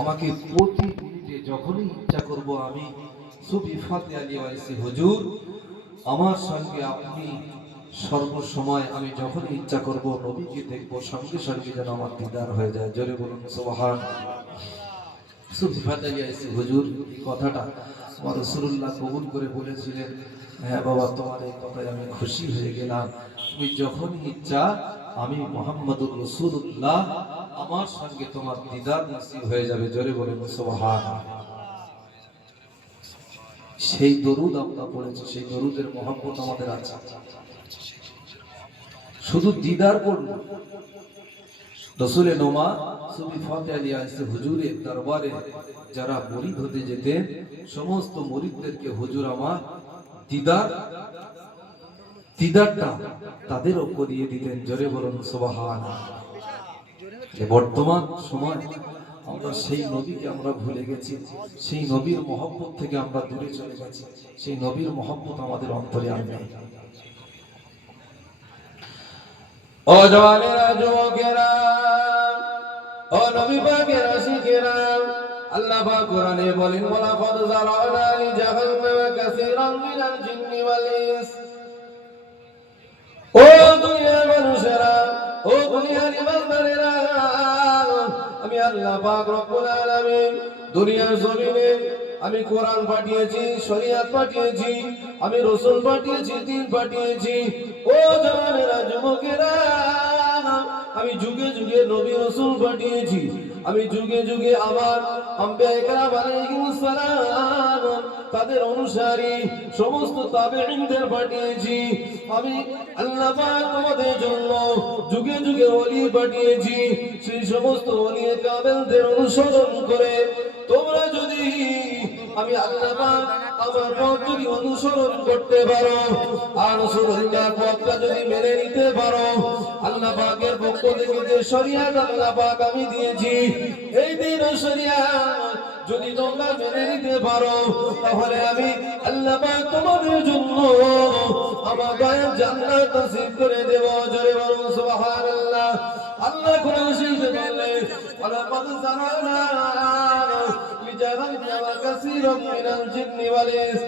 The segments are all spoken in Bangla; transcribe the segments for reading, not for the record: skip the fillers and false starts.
আমাকে প্রতি মিনিটে যখনই ইচ্ছা করব আমি সুফি ফাতে আলী ওয়াইসি হুজুর আমার সঙ্গে আপনি সর্বসময় আমি যখনই ইচ্ছা করব নবীকে দেখব সঙ্গে সঙ্গে যেন আমার দিদার হয়ে যায়। জোরে বলুন সুবহানাল্লাহ। সুফি ফাতে আলী ওয়াইসি হুজুর এই কথাটা আমার রাসূলুল্লাহ কবুল করে বলেছিলেন, হ্যাঁ বাবা তোমার এই কথায় আমি খুশি হয়ে গেলাম, তুমি যখনই ইচ্ছা আমি মুহাম্মদুর রাসূলুল্লাহ আমার সঙ্গে তোমার দিদার নসিব হয়ে যাবে। জোরে বলুন সুবহানাল্লাহ। সেই দরুদ আমরা পড়েছি, সেই দরুদের মহব্বত আমাদের আছে। শুধু দিদার পড়ল রসুলে নোমা সুফি ফাতে আলী ওয়াইসি হুজুরের দরবারে যারা মুরিদ হতে যেতেন সমস্ত মুরিদদেরকে হুজুর আমার দিদারটা তাদেরও করিয়ে দিতেন। জোরে বলুন সুবহানাল্লাহ। বর্তমান সময় আমরা সেই নবীকে আমরা ভুলে গেছি, সেই নবীর মহব্বত থেকে আমরা দূরে চলে গেছি, সেই নবীর মহব্বত আমাদের অন্তরে আর নেই। ও জওয়ানেরা, যুবকেরা, ও নবী পাকের আশিকেরা, আল্লাহ পাক কোরআনে বলেন ওয়ালাকাদ যারানা লিজাহান্নামা কাসীরান মিনাল জিন্নি ওয়াল ইনস। ও দুনিয়ার মানুষেরা, ও দুনিয়ার ইমানদারেরা, আমি আল্লাহ পাক রব্বুল আলামিন দুনিয়ার জমিনে আমি কোরআন পাঠিয়েছি, শরীয়ত পাঠিয়েছি, আমি রাসূল পাঠিয়েছি, দ্বীন পাঠিয়েছি। ও জওয়ানেরা, যুবকেরা, আমি যুগে যুগে নবী রাসূল পাঠিয়েছি, আমি যুগে যুগে আমার আম্বিয়া ইকরাম আলাইহিস সালাম তাদের অনুসারী সমস্ত তাবেঈনদের পাঠিয়েছি। আমি আল্লাহ পাক তোমাদের জন্য যুগে যুগে ওলি পাঠিয়েছি, সেই সমস্ত ওলি কামেলদের অনুসরণ করে তোমরা যদি আমি আল্লাহ পাক আমার পথ যদি অনুসরণ করতে পারো আর রাসূলুল্লাহর পথটা যদি মেনে নিতে পারো, আল্লাহ পাকের পক্ষ থেকে যে শরীয়ত আল্লাহ পাক আমি দিয়েছি এই দিন শরীয়ত যদি তোমরা মেনে নিতে পারো তাহলে আমি আল্লাহ পাক তোমাদের জন্য আমার গায়েব জান্নাত নসিব করে দেব। জোরে বলুন সুবহানাল্লাহ। আল্লাহ কোরআন শরীফে বলেন ওয়ালাকাদ যারানা লিজাহান্নামা কাসীরান মিনাল জিন্নি ওয়াল ইনস।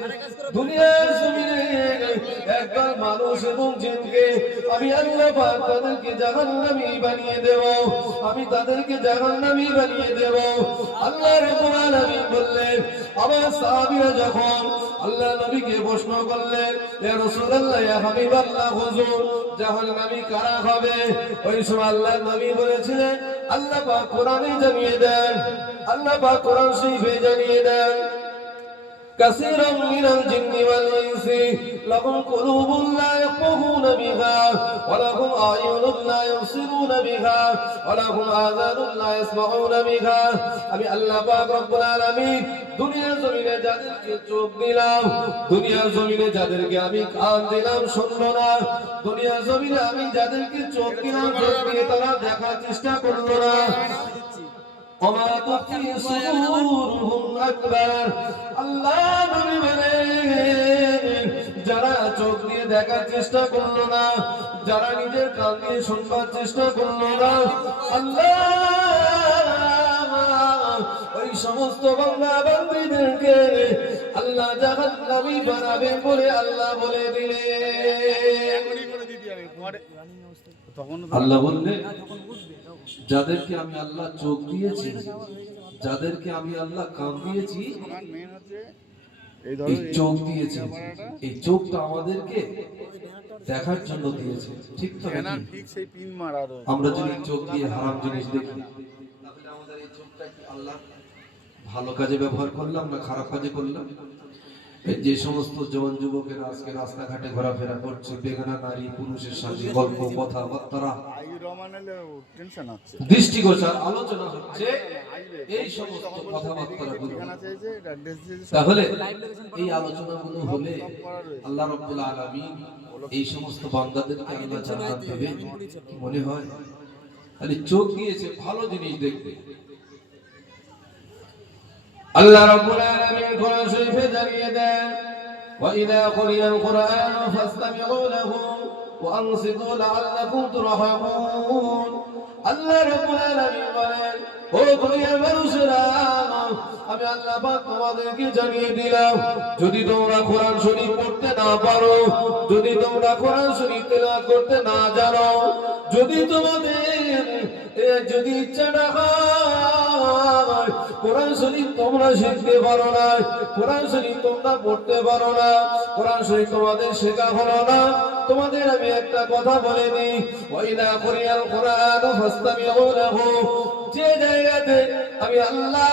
দুনিয়ার জমিনে একদল মানুষ এবং জিনকে আমি আল্লাহ পাক তাদেরকে জাহান্নামী বানিয়ে দেব, আমি তাদেরকে জাহান্নামী বানিয়ে দেব। আল্লাহ রাব্বুল আলামিন বললেন আমার সাহাবীরা যখন আল্লাহ নবীকে প্রশ্ন করলেন ইয়া রাসূলুল্লাহ, ইয়া হাবিবাল্লাহ, হুজুর জাহান্নামী কারা হবে, ওই সময় আল্লাহ নবী বলেছিলেন আল্লাহ পাক কোরআনে জানিয়ে দেন, আল্লাহ পাক কোরআন শরীফে জানিয়ে দেন كثيرا من الجن والإنس لهم قلوب لا يفقهون بها ولهم أعين لا يبصرون بها ولهم آذان لا يسمعون بها। আমি আল্লাহ পাক রব্বুল আলামিন দুনিয়ার জমিনে যাদেরকে চোখ দিলাম, দুনিয়ার জমিনে যাদেরকে আমি কান দিলাম শুনলো না, দুনিয়ার জমিনে আমি যাদেরকে চোখ দিলাম চোখ দিয়ে তারা দেখার চেষ্টা করলো না, ওমা তুফি সুদুরুহুম আকবার। আল্লাহ নবী বলেন যারা চোখ দিয়ে দেখার চেষ্টা করলো না, যারা নিজের কান দিয়ে শুনবার চেষ্টা করলো না, আল্লাহ ওই সমস্ত বান্দা বান্দীদেরকে আল্লাহ জাহান্নামী বানাবে বলে আল্লাহ বলে দিলেন। আল্লাহ বললেন যাদেরকে আমি আল্লাহ চোখ দিয়েছি, যাদেরকে আমি আল্লাহ কান দিয়েছি, এই চোখ দিয়েছি, এই চোখটা আমাদেরকে দেখার জন্য দিয়েছে। ঠিক তো? আমরা যদি চোখ দিয়ে হারাম জিনিস দেখি তাহলে আমাদের এই চোখটা কি আল্লাহ ভালো কাজে ব্যবহার করলাম না খারাপ কাজে করলাম? যে সমস্ত জওয়ান যুবকেরা আজকে রাস্তাঘাটে ঘোরাফেরা করছে, বেগানা নারী পুরুষের সাথে গল্প কথাবার্তা দৃষ্টিগোচর আলোচনা হচ্ছে, এই সমস্ত কথাবার্তাগুলো, তাহলে এই আলোচনাগুলো হলে আল্লাহ রাব্বুল আলামিন এই সমস্ত বান্দাদেরকে আল্লাহ জান্নাত দেবে কি মনে হয়? খালি চোখ দিয়েছে ভালো জিনিস দেখবে। আল্লাহ রাব্বুল আলামিন কোরআন শরীফে জানিয়ে দেন ওয়াইদা কুরিয়াল কুরআন ফাসতামিউ লাহু ওয়া আনসিতু লাআল্লাকুম তুরহামুন। আল্লাহ রাব্বুল আলামিন বলেন ও দুনিয়ার মানুষেরা আমি আল্লাহ পাক তোমাদেরকে জানিয়ে দিলাম যদি তোমরা কোরআন শরীফ পড়তে না পারো, যদি তোমরা কোরআন শরীফ তেলাওয়াত করতে না জানো, যদি তোমাদের যদি ইচ্ছা না হয় কোরআন শরীফ তোমরা শিখতে পারো না, কোরআন শরীফ তোমরা পড়তে পারো না, কোরআন শরীফ তোমাদের শেখা হলো না, তোমাদের আমি একটা কথা বলে দিই, ওয়াইদা কুরিয়াল কুরআন ফাসতামিউ লাহু, যে জায়গাতে আমি আল্লাহ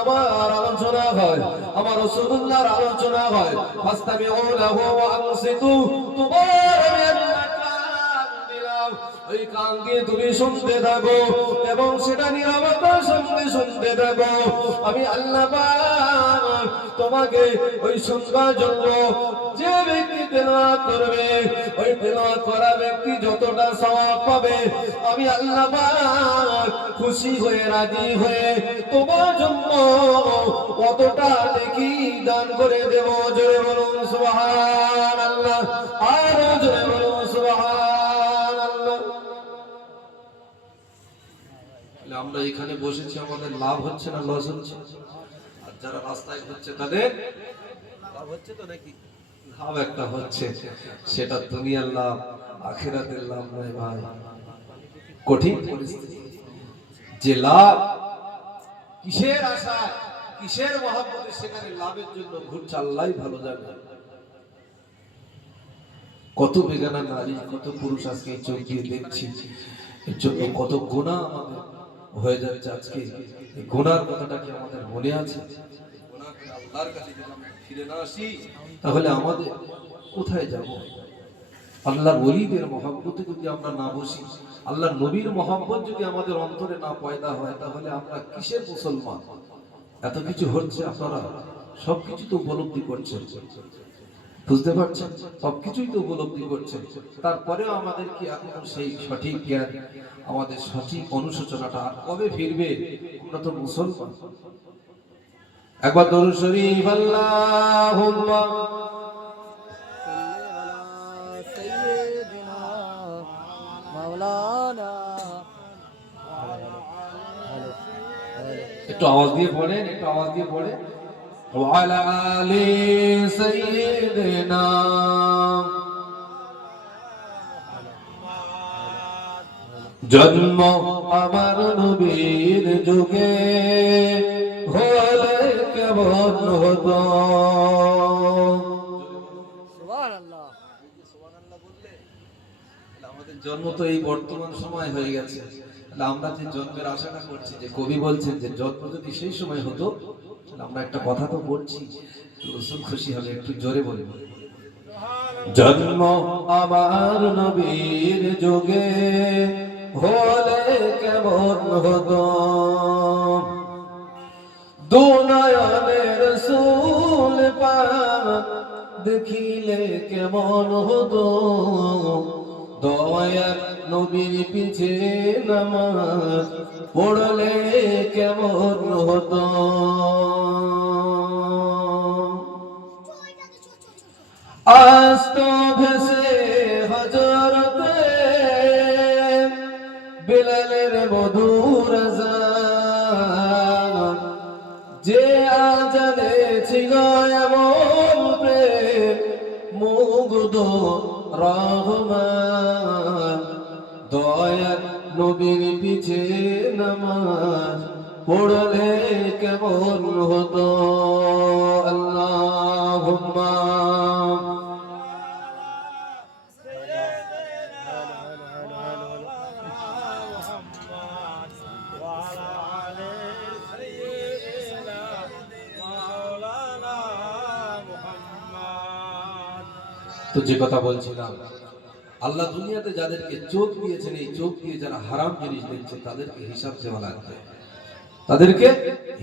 আমার আলোচনা হয়, আমার রাসূলুল্লাহর আলোচনা হয়, ফাসতামিউ লাহু ওয়া আনসিতু, তোমার আমি আল্লাহ কান দিলাম, ওই কানকে তুমি শুনতে থাকো এবং সেটা নীরবতার সঙ্গে শুনতে থাকো। আমি আল্লাহ পাক তোমাকে ওই শুনবার জন্য যে ব্যক্তি তেলাওয়াত করবে, ওই তেলাওয়াত করা ব্যক্তি যতটা সওয়াব পাবে, আমি আল্লাহ পাক খুশি হয়ে রাজি হয়ে তোমার জন্য অতটা নেকি দান করে দেব। জোরে বলুন সুবহানাল্লাহ, আর জোরে বলুন সুবহানাল্লাহ। আমরা এখানে বসেছি, আমাদের লাভ হচ্ছে না লস হচ্ছে? আর যারা রাস্তায় হচ্ছে তাদের লাভ হচ্ছে তো নাকি? লাভ একটা হচ্ছে, সেটা দুনিয়ার লাভ, আখিরাতের লাভ নয় ভাই। কঠিন পরিস্থিতি, যে লাভ কিসের আশায়, কিসের মহব্বতে, সেখানে লাভের জন্য ঘুরছে আল্লাহই ভালো জানে। কত বেগানা নারী, কত পুরুষ আজকে চোখ দিয়ে দেখছি, এর জন্য কত গুনাহ আমাদের হয়ে যাচ্ছে। আজকে গুনার কথাটা কি আমাদের মনে আছে? গুনাহ করে আল্লাহর কাছে যদি আমরা ফিরে না আসি, তাহলে আমাদের কোথায় যাব? আল্লাহর ওলিদের মহব্বতে যদি আমরা না বসি, আল্লাহর নবীর মহব্বত যদি আমাদের অন্তরে না পয়দা হয়, তাহলে আমরা কিসের মুসলমান? এত কিছু হচ্ছে, আপনারা সবকিছু তো উপলব্ধি করছেন, বুঝতে পারছেন, সবকিছুই তো উপলব্ধি করছেন, তারপরেও আমাদের কি এখনো সেই সঠিক জ্ঞান, আমাদের সঠিক অনুশোচনাটা কবে ফিরবে? আমরা তো মুসলমান। একবার দরুদ শরীফ আল্লাহুম্মা সাইয়্যিদিনা মাওলানা, একটু আওয়াজ দিয়ে পড়েন, একটু আওয়াজ দিয়ে পড়েন, ওয়া আলা আলি সাইয়্যিদিনা। জন্ম আমার নবীর যুগে হলে কেমন হতো? সুবহানাল্লাহ, সুবহানাল্লাহ বললে আমাদের জন্ম তো এই বর্তমান সময় হয়ে গেছে। আমরা যে জন্মের আশাটা করছি, যে কবি বলছেন যে জন্ম যদি সেই সময় হতো, আমরা একটা কথা তো বলছি, রাসূল খুশি হবে, একটু জোরে বলবো। জন্ম আমার নবীর যুগে হলে কেমন হতো, দু নয়নে রাসূল পাক দেখিলে কেমন হতো, দয়ার নবীর পিছে নামাজ পড়লে কেমন হতো। আজ তো ভেসে হযরতে বিলালের মধুর আযান, যে আজানে ছিল এমন প্রেম মুগ্ধ রহমান, দয়ার নবীর পিছে নামাজ পড়লে কেমন হতো। আল্লাহুম্মা তো যে কথা বলছিলাম, আল্লাহ দুনিয়াতে যাদেরকে চোখ দিয়েছেন, এই চোখ দিয়ে যারা হারাম জিনিস দেখছে, তাদেরকে হিসাব দেওয়া লাগবে, তাদেরকে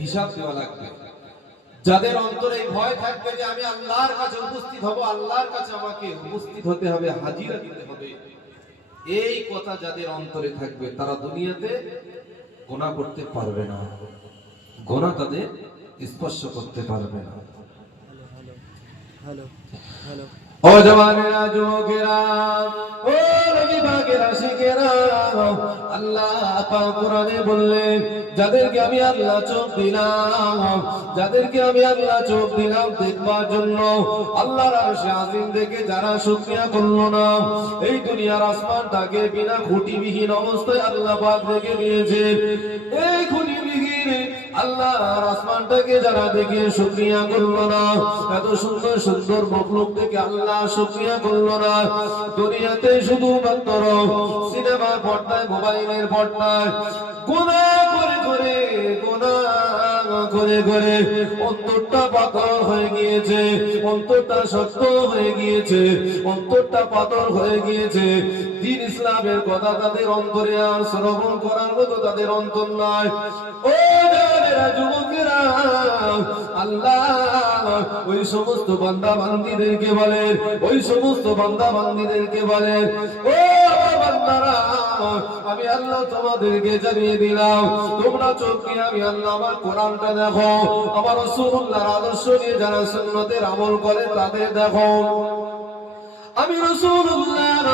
হিসাব দেওয়া লাগবে। যাদের অন্তরে এই ভয় থাকবে যে আমি আল্লাহর কাছে উপস্থিত হব, আল্লাহর কাছে আমাকে উপস্থিত হতে হবে, হাজিরা দিতে হবে, এই কথা যাদের অন্তরে থাকবে, তারা দুনিয়াতে গুনাহ করতে পারবে না, গুনাহ তাদের স্পর্শ করতে পারবে না। Hello hello. ও জওয়ানেরা, যুবকেরা, ও নবী পাকের আশিকেরা, আল্লাহ পাক কোরআনে বললেন, যাদেরকে আমি আল্লাহ চোখ দিলাম, যাদেরকে আমি আল্লাহ চোখ দিলাম দেখবার জন্য, আল্লাহর আরশে আজিম দেখে যারা শুকরিয়া করলো না, এই দুনিয়ার আসমানটাকে বিনা খুঁটিবিহীন অবস্থায় আল্লাহ পাক দেখে নিয়েছেন। এই খুঁটিবিহীন আল্লাহর আসমানটাকে যারা দেখে শুকরিয়া করলো না, এত সুন্দর সুন্দর মখলুক দেখে আল্লাহ শুকরিয়া করলো না, দুনিয়াতে শুধুমাত্র সিনেমার পর্দায়, মোবাইলের পর্দায় গুনাহ করে করে, গুনাহ করে করে অন্তরটা পাথর হয়ে গিয়েছে, অন্তরটা শক্ত হয়ে গিয়েছে, অন্তরটা পাথর হয়ে গিয়েছে। দ্বীন ইসলামের কথা তাদের অন্তরে আর শ্রবণ করার মতো তাদের অন্তর নাই। ও জানেরা, যুবকেরা, আল্লাহ ওই সমস্ত বান্দা বান্দীদেরকে বলেন, ওই সমস্ত বান্দা বান্দীদেরকে বলেন, ও আমার বান্দারা, আমি আল্লাহ তোমাদেরকে জানিয়ে দিলাম, তোমরা চোখ দিয়ে আমি আল্লাহ আমার কোরআনটা দেখো, আমার রাসূলুল্লাহর আদর্শ নিয়ে যারা সুন্নতের আমল করে তাদের দেখো। আমি রাসূলুল্লাহ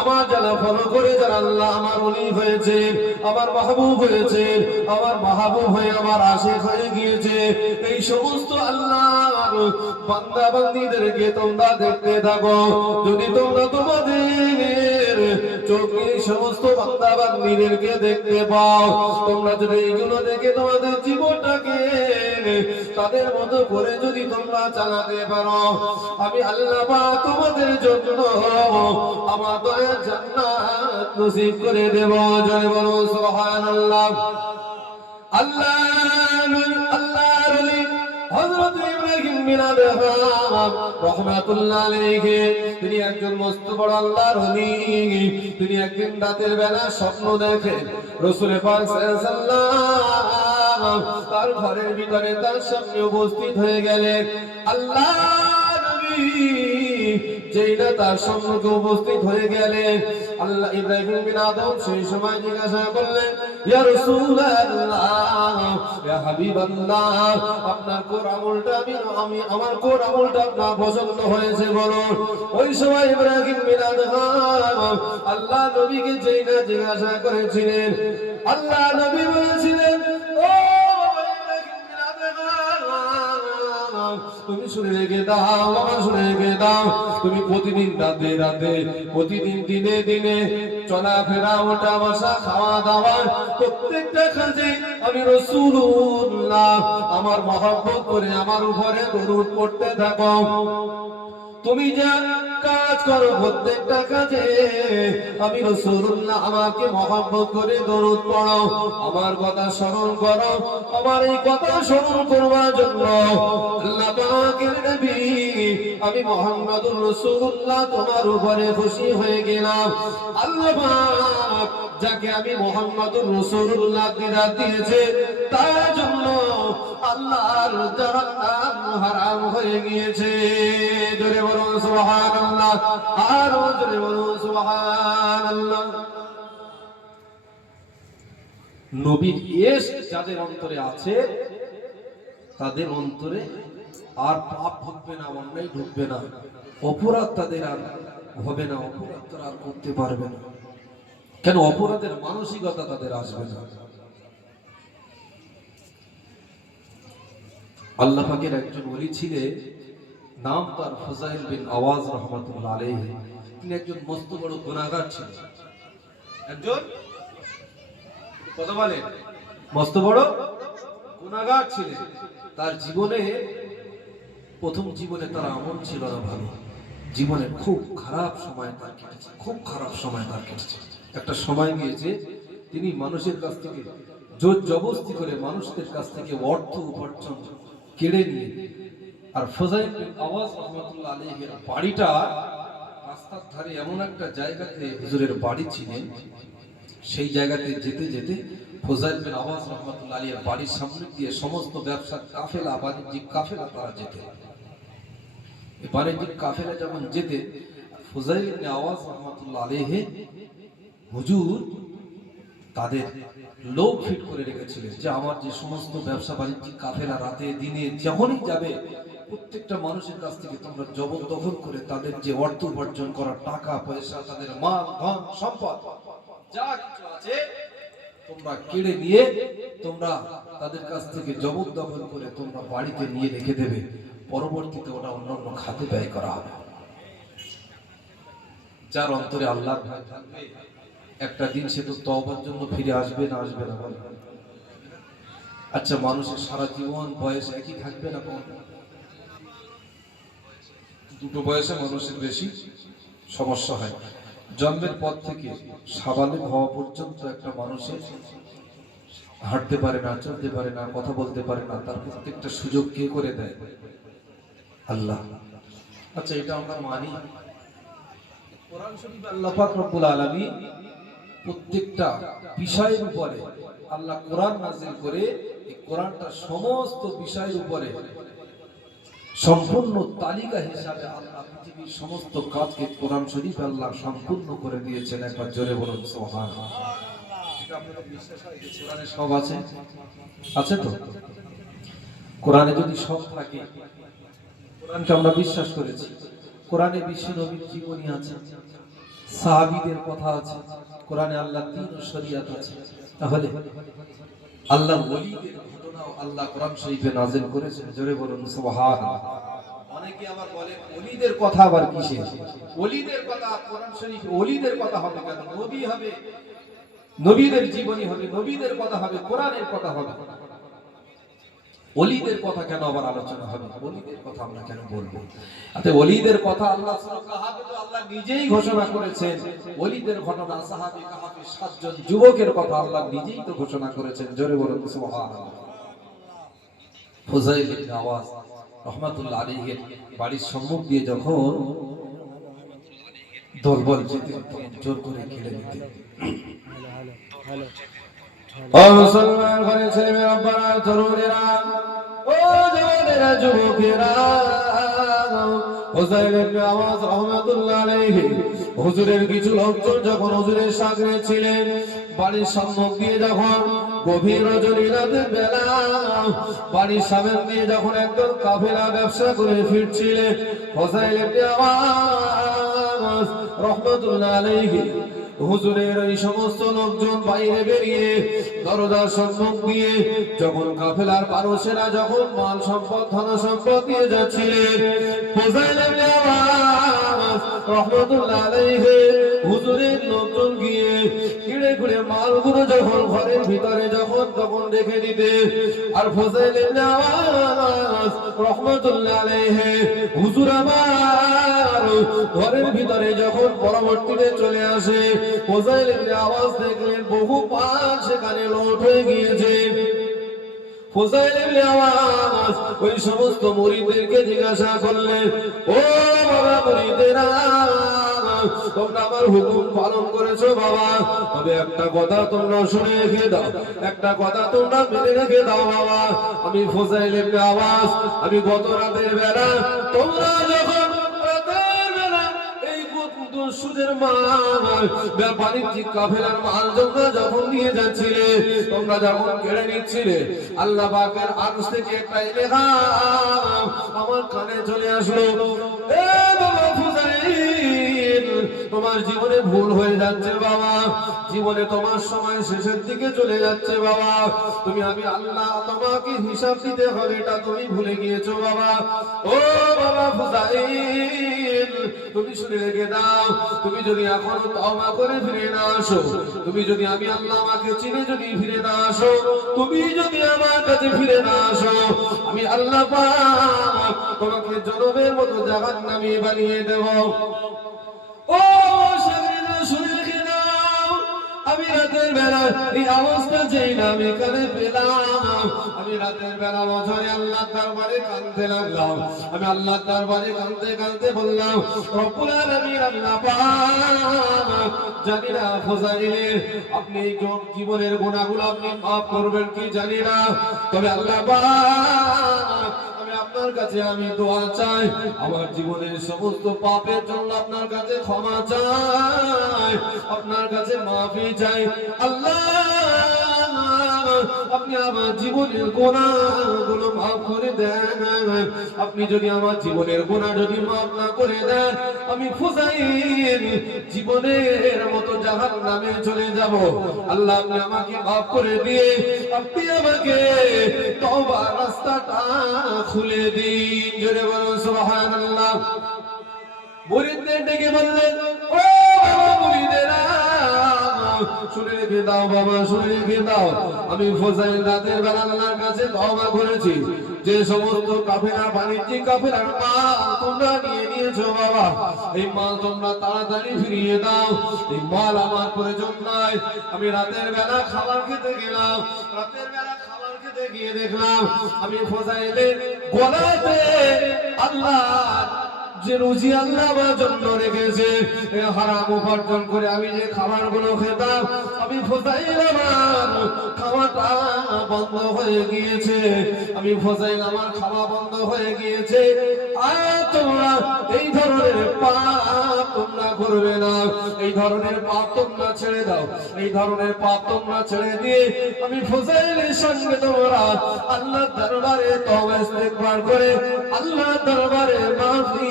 আমার যারা ফলো করে, যারা আল্লাহ আমার ওলি হয়েছে, আমার মাহবুব হয়েছে, আমার মাহবুব হয়ে আমার আশিক হয়ে গিয়েছে, এই সমস্ত আল্লাহর বান্দা বান্দীদেরকে তোমরা দেখতে থাকো। যদি তোমরা তোমাদের চোখে এই সমস্ত বান্দা বান্দীদেরকে দেখতে পাও, তোমরা যদি এইগুলো দেখে তোমাদের জীবনটাকে তাদের মতো করে যদি তোমরা চালাতে পারো, আমি আল্লাহ পাক তোমাদের জন্য আমার দয়ার জান্নাত নসিব করে দেব। জয় বলো সুবহানাল্লাহ। আল্লাহর ওলি হযরত ইব্রাহিম বিন আদহাম রাহমাতুল্লাহ আলাইহি, তিনি একজন মস্ত বড় আল্লাহর ওলি। তিনি একদিন রাতের বেলা স্বপ্ন দেখেন, রাসূল পাক সাল্লাল্লাহু তার ঘরের ভিতরে তার সামনে উপস্থিত হয়ে গেলেন। আল্লাহ নবী যেই না তার সম্মুখে উপস্থিত হয়ে গেলেন, আল্লাহ ইব্রাহিম বিন আদম সেই সময় জিজ্ঞাসা করলেন, ইয়া রাসূলুল্লাহ, ইয়া হাবিবাল্লাহ, আপনার কোন আমলটা আমি আমার কোন আমলটা আপনার পছন্দ হয়েছে বলুন। ওই সময় ইব্রাহিম বিন আদম আল্লাহ নবীকে যেই না জিজ্ঞাসা করেছিলেন, আল্লাহ নবী বলেছিলেন, ও তুমি শুনে রেখে দাও, বাবা শুনে রেখে দাও, তুমি প্রতিদিন রাতে রাতে, প্রতিদিন দিনে দিনে চলাফেরা, ওঠা বসা, খাওয়া দাওয়া, প্রত্যেকটা কাজে আমি রাসূলুল্লাহ আমার মহব্বত করে আমার উপরে দরুদ পড়তে থাকো। তুমি যা কাজ করো প্রত্যেকটা কাজে আমি রাসূলুল্লাহ আমাকে মহব্বত করে দরুদ পড়ো, আমার কথা স্মরণ করো। আমার এই কথা স্মরণ করবার জন্য আল্লাহ পাকের নবী আমি মুহাম্মদুর রাসূলুল্লাহ তোমার উপরে খুশি হয়ে গেলাম। আল্লাহ পাক যাকে আমি মুহাম্মদুর রাসূলুল্লাহ দিদার দিয়েছে, তার জন্য আল্লাহর জান্নাত হারাম হয়ে গিয়েছে। জোরে বলুন সুবহানাল্লাহ, আরো জোরে বলুন সুবহানাল্লাহ। নবীর ইশক যাদের অন্তরে আছে, তাদের অন্তরে আর পাপ ঢুকবে না, অন্যায় ঢুকবে না, অপরাধ তাদের আর হবে না, অপরাধ তারা আর করতে পারবে না। কেন? অপরাধের মানসিকতা তাদের আসবে না। আল্লাহ পাকের একজন ওলি ছিলেন, নাম তার ফুজাইল বিন আওয়াজ রাহমাতুল্লাহ আলাইহি। তিনি একজন মস্ত বড় গুনাহগার ছিলেন, একজন কথা বলেন মস্ত বড় গুনাহগার ছিলেন। তার জীবনে প্রথম জীবনে তার আমল ছিল না ভালো, জীবনে খুব খারাপ সময় তার কেটেছে, খুব খারাপ সময় তার কেটেছে। একটা সময় গিয়েছে তিনি মানুষের কাছ থেকে জোর জবরদস্তি করে মানুষদের কাছ থেকে অর্থ উপার্জন কেড়ে নিয়ে, আর ফুজাইল বিন আওয়াজ রাহমাতুল্লাহ আলাইহির বাড়িটা রাস্তার ধারে এমন একটা জায়গাতে হুজুরের বাড়ি ছিলেন। সেই জায়গাতে যেতে যেতে ফুজাইল বিন আওয়াজ রাহমাতুল্লাহ আলাইহির বাড়ির সামনে দিয়ে সমস্ত ব্যবসার কাফেলা, বাণিজ্যিক কাফেলা তারা যেতে, এই বাণিজ্যিক কাফেলা যখন যেতে, ফুজাইল বিন আওয়াজ রাহমাতুল্লাহ আলাইহি হুজুর তাদের লোক ফিট করে রেখেছিলেন যে আমার যে সমস্ত ব্যবসা বাণিজ্যিক কাফেলা রাতে দিনে যখনই যাবে প্রত্যেকটা মানুষের কাছ থেকে তোমরা জবরদখল করে তাদের যে অর্থ উপার্জন করা, টাকা পয়সা, তাদের মাল ধন সম্পদ যা কিছু আছে তোমরা কেড়ে নিয়ে তোমরা তাদের কাছ থেকে জবরদখল করে তোমরা বাড়িতে নিয়ে রেখে দেবে। পরবর্তীতে ওটা অন্যান্য খাতে ব্যয় করা হবে। যার অন্তরে আল্লাহর ভয় থাকবে একটা দিন সে তো তওবার জন্য ফিরে আসবে না, আসবে না? আচ্ছা, মানুষের সারা জীবন বয়স একই থাকবে না? দুটো বয়সে মানুষের বেশি সমস্যা হয়। জন্মের পর থেকে সাবালক হওয়া পর্যন্ত একটা মানুষের হাঁটতে পারে না, চলতে পারে না, কথা বলতে পারে না, তার প্রত্যেকটা সুযোগ কে করে দেয়? আল্লাহ। আচ্ছা, এটা আমরা মানি। কোরআন শরীফে আল্লাহ পাক রব্বুল আলামিন প্রত্যেকটা বিষয়ের উপরে আল্লাহ কোরআন নাযিল করে, এই কোরআনটা সমস্ত বিষয়ের উপরে সম্পূর্ণ তালিকা হিসাবে আল্লাহ পৃথিবীর সমস্ত কাজকে কোরআন শরীফে আল্লাহ সম্পূর্ণ করে দিয়েছেন। একবার জোরে বলুন সুবহানাল্লাহ। এটা আপনাদের বিশ্বাস হয় যে কোরআনে সব আছে? আছে তো? কোরআনে যদি সব থাকে, কোরআনকে আমরা বিশ্বাস করেছি, কোরআনে বিশ্ব নবীর জীবনী আছে, সাহাবীদের কথা আছে, কোরআনে আল্লাহর দ্বীন ও শরীয়ত আছে, তাহলে আল্লাহর ওলিদের ঘটনাও আল্লাহ কোরআন শরীফে নাযিল করেছেন। জোরে বলুন সুবহানাল্লাহ। অনেকে আবার বলে ওলিদের কথা আবার কিসের? ওলিদের কথা কোরআন শরীফে ওলিদের কথা হবে কেন? নবী হবে, নবীদের জীবনী হবে, নবীদের কথা হবে, কোরআনের কথা হবে, ওলিদের কথা কেন আবার আলোচনা হবে? ওলিদের কথা আমরা কেন বলবো? আতে ওলিদের কথা আল্লাহ সূরা কাহাফে তো আল্লাহ নিজেই ঘোষণা করেছেন। ওলিদের ঘটনা, সাহাবী কাহাফের 7 জন যুবকের কথা আল্লাহ নিজেই তো ঘোষণা করেছেন। জোরে বলুন সুবহানাল্লাহ। ফুযাইল ইবনে আওয়াজ রাহমাতুল্লাহ আলাইহির বাড়ির সম্মুখ দিয়ে যখন দলবল যেতেন তখন জোর করে খেলে নিতেন। ও মুসলমান ঘরে ছেলে আব্বারা, তরুণেরা, ও জওয়ানেরা, যুবকেরা, ফুযাইল ইবনে আওয়াজ রাহমাতুল্লাহ আলাইহি হুজুরের কিছু লোকজন যখন হুজুরের সাথে ছিলেন, বাড়ির সম্মুখ দিয়ে যখন গভীর রজনী রাতের বেলা বাড়ির সামনে দিয়ে যখন একদল কাফেলা ব্যবসা করে ফিরছিলেন, ফুযাইল ইবনে আওয়াজ রাহমাতুল্লাহ আলাইহি হুজুরের এই সমস্ত লোকজন বাইরে বেরিয়ে দরজার সম্মুখ দিয়ে যখন কাফেলার মানুষেরা যখন মাল সম্পদ ধন সম্পদ দিয়ে যাচ্ছিলেন, ফুযাইল ইবনে আওয়াজ রাহমাতুল্লাহ আলাইহি হুজুরের লোকজন গিয়ে কিড়ে কিড়ে মালগুলো যখন ঘরের ভিতরে যখন তখন রেখে দিতে, আর ফুযাইল ইবনে আওয়াজ রাহমাতুল্লাহ আলাইহি হুজুর আমার ঘরের ভিতরে যখন পরবর্তীতে চলে আসে, ফুযাইল ইবনে আওয়াজ দেখলেন বহু পাল সেখানে লোট হয়ে গিয়েছে। ফুযাইল ইবনে আওয়াজ ওই সমস্ত মুরিদদেরকে জিজ্ঞাসা করলেন, ও বাবা মুরিদেরা, তোমরা আমার হুকুম পালন করেছো বাবা, তবে একটা কথা তোমরা শুনে রেখে দাও, একটা কথা তোমরা মেনে রেখে দাও বাবা। আমি ফুযাইল ইবনে আওয়াজ, আমি গত রাতের বেলা তোমরা যখন সুদের মাল বাণিজ্যিক কাফেলার মাল যখন নিয়ে যাচ্ছিলে, তোমরা যখন কেড়ে নিচ্ছিলে, আল্লাহ পাকের আরশ থেকে একটা ইলহাম আমার কানে চলে আসলো, এ বাবা ফুযাইল, তোমার জীবনে ভুল হয়ে যাচ্ছে বাবা, জীবনে তোমার সময় শেষের দিকে চলে যাচ্ছে বাবা, তুমি আমি আল্লাহ তোমাকে হিসাব দিতে হবে এটা তুমি ভুলে গিয়েছো বাবা। ও বাবা ফুযাইল, তুমি শুনে রেখে দাও, তুমি যদি এখনো তওবা করে ফিরে না আসো, তুমি যদি আমি আল্লাহ আমাকে চিনে যদি ফিরে না আসো, তুমি যদি আমার কাছে ফিরে না আসো, আমি আল্লাহ পাক তোমাকে জনমের মতো জাহান্নামী বানিয়ে দেব। ও শাগরিদরা শুনে রেখে দাও, আমি রাতের বেলা এই অবস্থা যেই না আমি কানে পেলাম, আমি রাতের বেলা বছরে আল্লাহর দরবারে কাঁদতে লাগলাম, আমি আল্লাহর দরবারে কাঁদতে কাঁদতে বললাম, রব্বুল আলামিন আল্লাহ পাক, জানি না ফুযাইলের আপনি জীবনের গুনাহগুলো আপনি মাফ করবেন কি জানি না, তবে আল্লাহ পাক আপনার কাছে আমি দোয়া চাই, আমার জীবনের সমস্ত পাপের জন্য আপনার কাছে ক্ষমা চাই, আপনার কাছে মাফি চাই। আল্লাহ আপনি আমার জীবনের গুনাহগুলো মাফ করে দেন। আপনি যদি আমার জীবনের গুনাহ যদি মাফ না করে দেন, আমি ফুজাইল জীবনের মতো জাহান্নামে চলে যাব। আল্লাহ আপনি আমাকে মাফ করে দিয়ে আপনি আমাকে তওবার রাস্তাটা খুলে দিন। জোরে বলুন সুবহানাল্লাহ। মুরিদদের ডেকে বললেন, ও বাবা মুরিদেরা, শুনে রেখে দাও বাবা, শুনে রেখে দাও। আমি ফুজাইল রাতের বেলা আল্লাহর কাছে তওবা করেছি। যে সমস্ত কাফেলা বাণিজ্যিক কাফেলার মাল তোমরা নিয়ে নিয়েছো বাবা, এই মাল তোমরা তাড়াতাড়ি ফিরিয়ে দাও। এই মাল আমার প্রয়োজন নাই। আমি রাতের বেলা খাবার খেতে গেলাম, রাতের বেলা খাবার খেতে গিয়ে দেখলাম আমি ফুজাইলের গলাতে আল্লাহ যে রুজি আল্লাহ আমার জন্য রেখেছে, হারাম উপার্জন করে আমি যে খাবারগুলো খেতাম, আমি ফুজাইল আমার খাওয়াটা বন্ধ হয়ে গিয়েছে। আমি ফুজাইল আমার খাওয়া বন্ধ হয়ে গিয়েছে। আর তোমরা এই ধরনের পাপ তোমরা করবে না, এই ধরনের পাপ তোমরা ছেড়ে দাও। এই ধরনের পাপ তোমরা ছেড়ে দিয়ে আমি ফুজাইলের সঙ্গে তোমরা আল্লাহর দরবারে তওবা ইস্তেগফার করে আল্লাহর দরবারে মাফি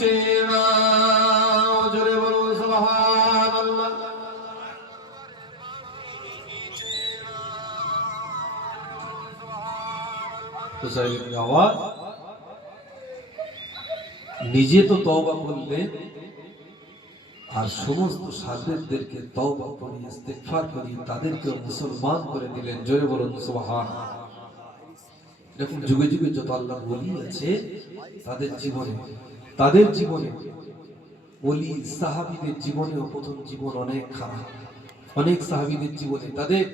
চেয়ে নাও। জোরে বলুন সুবহানাল্লাহ। ফুজাইলের আওয়াজ নিজে তো তওবা করলে, আর সমস্ত সাধুদেরকে তওবা করে ইস্তেগফার করে তাদেরকে মুসলমান করে দিলেন। জোরে বলুন সুবহানাল্লাহ। এরকম যুগে যুগে যত আল্লাহর ওলি আছে, তাদের জীবনে ওলি সাহাবীদের জীবনেও প্রথম জীবন অনেক খারাপ। অনেক সাহাবীদের জীবনে তাদের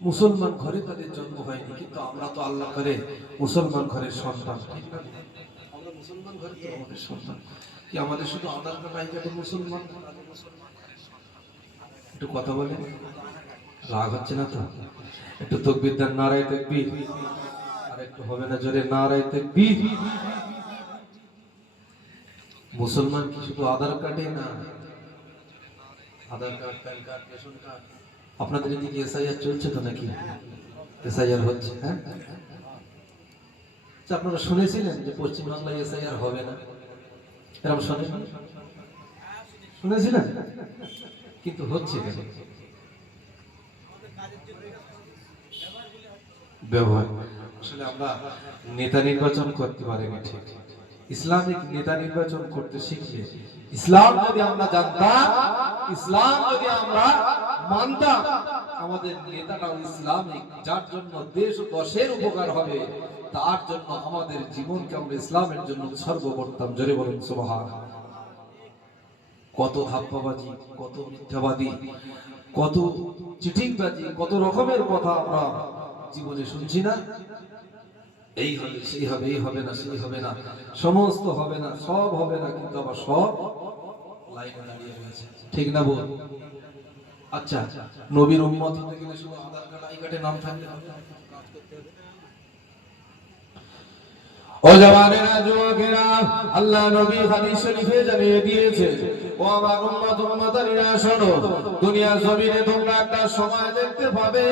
মুসলমান ঘরে তাদের জন্ম হয়নি, কিন্তু আমরা তো আল্লাহ করে মুসলমান ঘরের সন্তান। আমরা মুসলমান ঘরে তো আমাদের সন্তান কি? আমাদের শুধু আধার কার্ড আই কার্ডে মুসলমান? একটু কথা বলেন, রাগ হচ্ছে না তো? একটু তাকবীর দেন, নারায়ে তাকবীর। আর একটু হবে না জোরে, নারায়ে তাকবীর। মুসলমান কি শুধু আধার কার্ডে না? Aadhaar card, PAN card, ration card. আপনাদের এদিকে এসআইআর চলছে তো নাকি? এসআইআর হচ্ছে, হ্যাঁ? আপনারা শুনেছিলেন যে পশ্চিমবাংলায় এসআইআর হবে না? এরকম শুনেছিলেন? কিন্তু হচ্ছে কেন? ব্যবহার। আসলে আমরা নেতা নির্বাচন করতে পারিনি ঠিক। ইসলামিক নেতা নির্বাচন করতে শিখলে, ইসলাম যদি আমরা জানতাম, ইসলাম যদি আমরা মানতাম, আমাদের নেতাটাও ইসলামিক, যার জন্য দেশ ও দশের উপকার হবে, তার জন্য আমাদের জীবনকে আমরা ইসলামের জন্য উৎসর্গ করতাম। জোরে বলুন সুবহানাল্লাহ। কত ধাপ্পাবাজি, কত মিথ্যাবাদী, কত চিটিংবাজি, কত রকমের কথা আমরা জীবনে শুনছি না? এই হবে, সেই হবে, এই হবে না, সেই হবে না, সমস্ত হবে না, সব হবে না, কিন্তু আবার সব লাইনে দাঁড়িয়ে রয়েছে। ঠিক না বল? আচ্ছা, নবীর উম্মত হতে গেলে শুধু আধার কার্ড আই কার্ডে নাম থাকলে হবে? ও জওয়ানেরা, যুবকেরা, আল্লাহ নবী হাদিস শরীফে জানিয়ে দিয়েছে, ও আমার উম্মত উম্মতারিরা শোনো, দুনিয়ার জমিনে তোমরা একটা সময় দেখতে পাবে,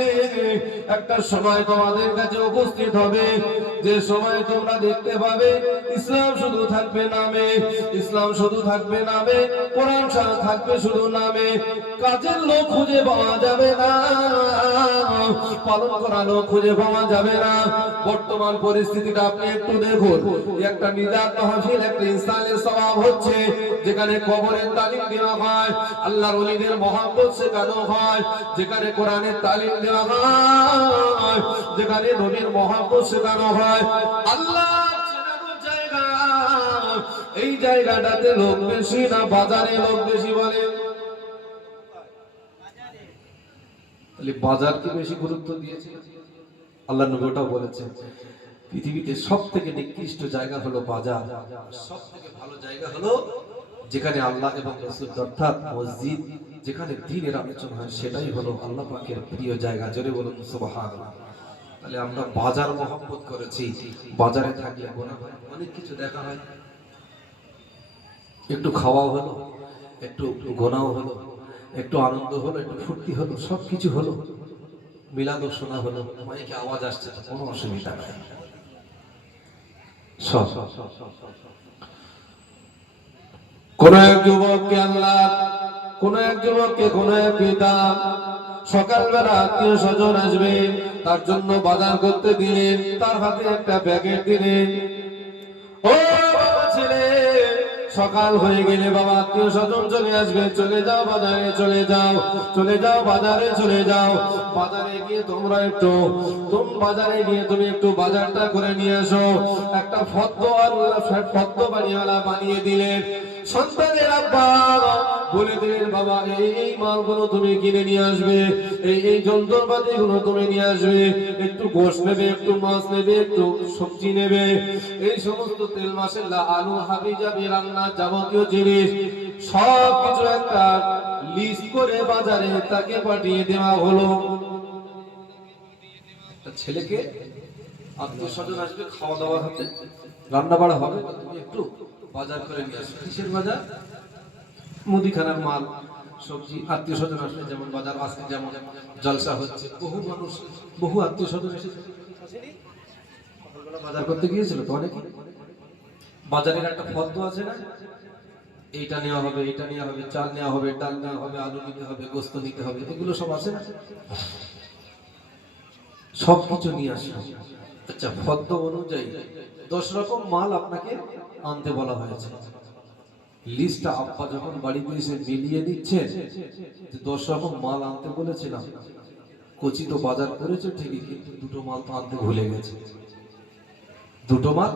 একটা সময় তোমাদের কাছে উপস্থিত হবে, যে সময় তোমরা দেখতে পাবে ইসলাম শুধু থাকবে নামে, ইসলাম শুধু থাকবে নামে, কোরআন থাকবে শুধু নামে, কাজের লোক খুঁজে পাওয়া যাবে না, পালন করা লোক খুঁজে পাওয়া যাবে না। বর্তমান পরিস্থিতিটা আপনি একটু দেখুন। একটা নিজাত মাহফিল, একটা ইনসানের সওয়াব হচ্ছে, যেখানে কবরের তালিম দেওয়া হয়, আল্লাহর ওলিদের মহব্বত শেখানো হয়, যেখানে কোরআনের তালিম দেওয়া হয়, যেখানে নবীর মহব্বত শেখানো হয়, আল্লাহর চেনানোর জায়গা। এই জায়গাটাতে লোক বেশি না বাজারে লোক বেশি? বলে তাহলে বাজারকে বেশি গুরুত্ব দিয়েছে। আল্লাহ নবী ওটাও বলেছেন, পৃথিবীতে সবথেকে নিকৃষ্ট জায়গা হলো বাজার, সবথেকে ভালো জায়গা হলো যেখানে আল্লাহ এবং রাসূল, অর্থাৎ মসজিদ, যেখানে দ্বীনের আলোচনা হয়, সেটাই হলো আল্লাহ পাকের প্রিয় জায়গা। জোরে বলুন সুবহানাল্লাহ। তাহলে আমরা বাজার মহব্বত করেছি, বাজারে থাকলে গোনা হয়, অনেক কিছু দেখা হয়, একটু খাওয়া হলো, একটু গোনাও হলো, একটু আনন্দ হলো, একটু ফুর্তি হলো, সবকিছু হলো। মিলাদ শোনা হলো, মাইকে আওয়াজ আসছে, কোনো অসুবিধা নাই। কোন এক যুবককে আল্লাহ, কোন এক যুবককে কোন এক পিতা সকালবেলা আত্মীয় স্বজন আসবে, তার জন্য বাজার করতে দিলেন, তার হাতে একটা প্যাকেট দিলেন। ও বাবা ছেলে, সকাল হয়ে গেলে বাবা আত্মীয় স্বজন চলে আসবে, চলে যাও বাজারে, চলে যাও, চলে যাও বাজারে, চলে যাও। বাজারে গিয়ে তোমরা একটু, বাজারে গিয়ে তুমি একটু বাজারটা করে নিয়ে আসো। একটা ফদ্দ বাড়িওয়ালা বানিয়ে দিলেন। সন্তানের আব্বা বলে দিলেন, বাবা এই মালগুলো তুমি কিনে নিয়ে আসবে, এই যন্ত্রপাতি গুলো তুমি নিয়ে আসবে, একটু গোশত নেবে, একটু মাছ নেবে, একটু সবজি নেবে, এই সমস্ত তেল মশলা, আলু, হাবিজাবি, রান্নার যাবতীয় জিনিস সবকিছু একটা লিস্ট করে বাজারে তাকে পাঠিয়ে দেওয়া হলো। একটা ছেলেকে আত্মীয় স্বজন আসবে, খাওয়া দাওয়া হবে, রান্না বাড়া হবে, তুমি একটু বাজার করে নিয়ে আসো। কিসের বাজার? মুদিখানার মাল, সবজি। আত্মীয় স্বজন আসলে যেমন বাজার, আজকে যেমন জলসা হচ্ছে, বহু মানুষ, বহু আত্মীয় স্বজন এসেছে, বাজার করতে গিয়েছিল তো অনেকে। বাজারের একটা ফদ্দ আছে না, এইটা নেওয়া হবে, এটা নেওয়া হবে, চাল নেওয়া হবে, ডাল নেওয়া হবে, আলু নিতে হবে, গোস্ত নিতে হবে, এগুলো সব আছে না, সবকিছু নিয়ে আসা। আচ্ছা, ফদ্দ অনুযায়ী 10 রকম মাল আপনাকে আনতে বলা হয়েছে। লিস্টটা আব্বা যখন বাড়িতে এসে মিলিয়ে দিচ্ছেন, 10 রকম মাল আনতে বলেছিলাম, কচি তো বাজার করেছে ঠিকই, কিন্তু দুটো মাল তো আনতে ভুলে গেছে, দুটো মাল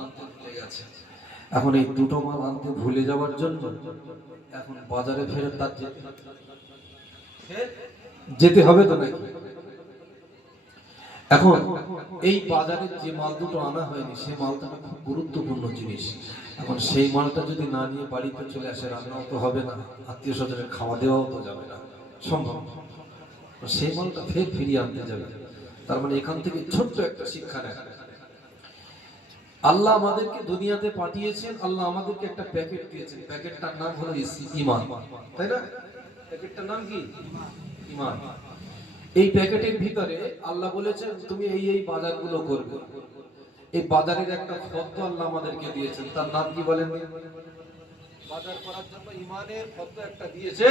আনতে ভুলে গেছে। এখন এই দুটো মাল আনতে ভুলে যাওয়ার জন্য এখন বাজারে ফেরত তার যেতে হবে তো নাকি। এখন এই বাজারে যে মাল দুটো আনা হয়নি, সেই মালটা খুব গুরুত্বপূর্ণ জিনিস। এখন সেই মালটা যদি না নিয়ে বাড়িতে চলে আসে, রান্নাও তো হবে না, আত্মীয় স্বজনের খাওয়া দেওয়াও তো যাবে না, সম্ভব। সেই মালটা ফের ফিরিয়ে আনতে যাবে। তার মানে এখান থেকে ছোট্ট একটা শিক্ষা নেয়, আল্লাহ আমাদেরকে দুনিয়াতে পাঠিয়েছেন, আল্লাহ আমাদেরকে একটা প্যাকেট দিয়েছেন, প্যাকেটটার নাম হলো ঈমান, তাই না? প্যাকেটটার নাম কি? ঈমান। এই প্যাকেটের ভিতরে আল্লাহ বলেছেন তুমি এই বাজারগুলো করবে। এই বাজারের একটা ফদ্দ আল্লাহ আমাদেরকে দিয়েছেন, তার নাম কি বলেন? বাজার করার জন্য ঈমানের ফদ্দ একটা দিয়েছে,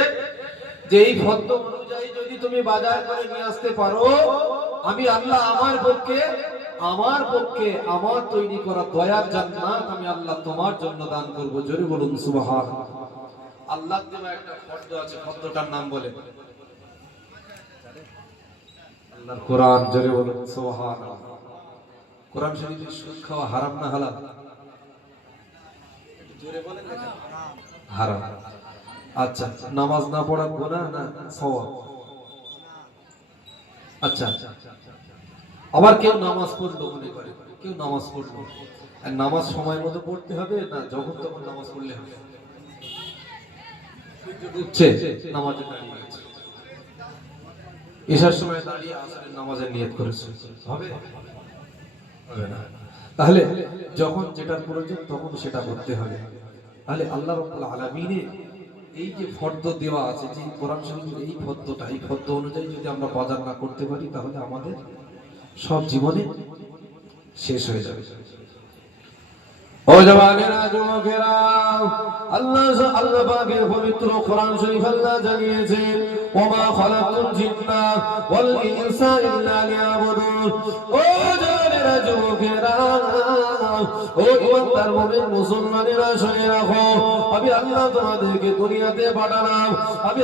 যে এই ফদ্দ অনুযায়ী যদি তুমি বাজার করে নিয়ে আসতে পারো, আমি আল্লাহ আমার পক্ষে আমার তৈরি করা দয়ার জান্নাত আমি আল্লাহ তোমার জন্য দান করব। জোরে বলুন সুবহানাল্লাহ। আল্লাহর দেওয়া একটা ফদ্দ আছে, ফদ্দটার নাম বলে আল্লাহর কোরআন। জোরে বলুন সুবহানাল্লাহ। কোরআন শরীফে সুদ খাওয়া হারাম না হালাল? জোরে বলেন না, হারাম। আচ্ছা, নামাজ না পড়া গুনাহ না সওয়াব? আচ্ছা, আবার কেউ নামাজ পড়লো মনে করে, কেউ নামাজ পড়লো, আর নামাজ সময় মতো পড়তে হবে না যখন তখন নামাজ পড়লে হবে? উঠছে নামাজে দাঁড়িয়ে গেছে, ঈশার সময় দাঁড়িয়ে আসরের নামাজের নিয়ত করেছে, হবে? হবে না। তাহলে যখন যেটার প্রয়োজন তখন সেটা করতে হবে। তাহলে আল্লাহ রাব্বুল আলামিনের এই যে ফর্দ দেওয়া আছে, যে কোরআন শরীফের এই ফর্দটা, এই ফর্দ অনুযায়ী যদি আমরা বাজার না করতে পারি, তাহলে আমাদের সব জীবনে শেষ হয়ে যাবে। ও জওয়ানেরা, যুবকেরা, আল্লাহ পাকের পবিত্র কোরআন শরীফ আল্লাহ জানিয়েছেন, ওমা খালাকতুল জিন্না ওয়াল ইনসা ইল্লা লিয়াবুদুন। ও জওয়ানেরা, যুবকেরা, ও ইমানদার মুমিন মুসলমানেরা, শুনে রাখো, আমি আল্লাহ তোমাদেরকে দুনিয়াতে পাঠালাম, আমি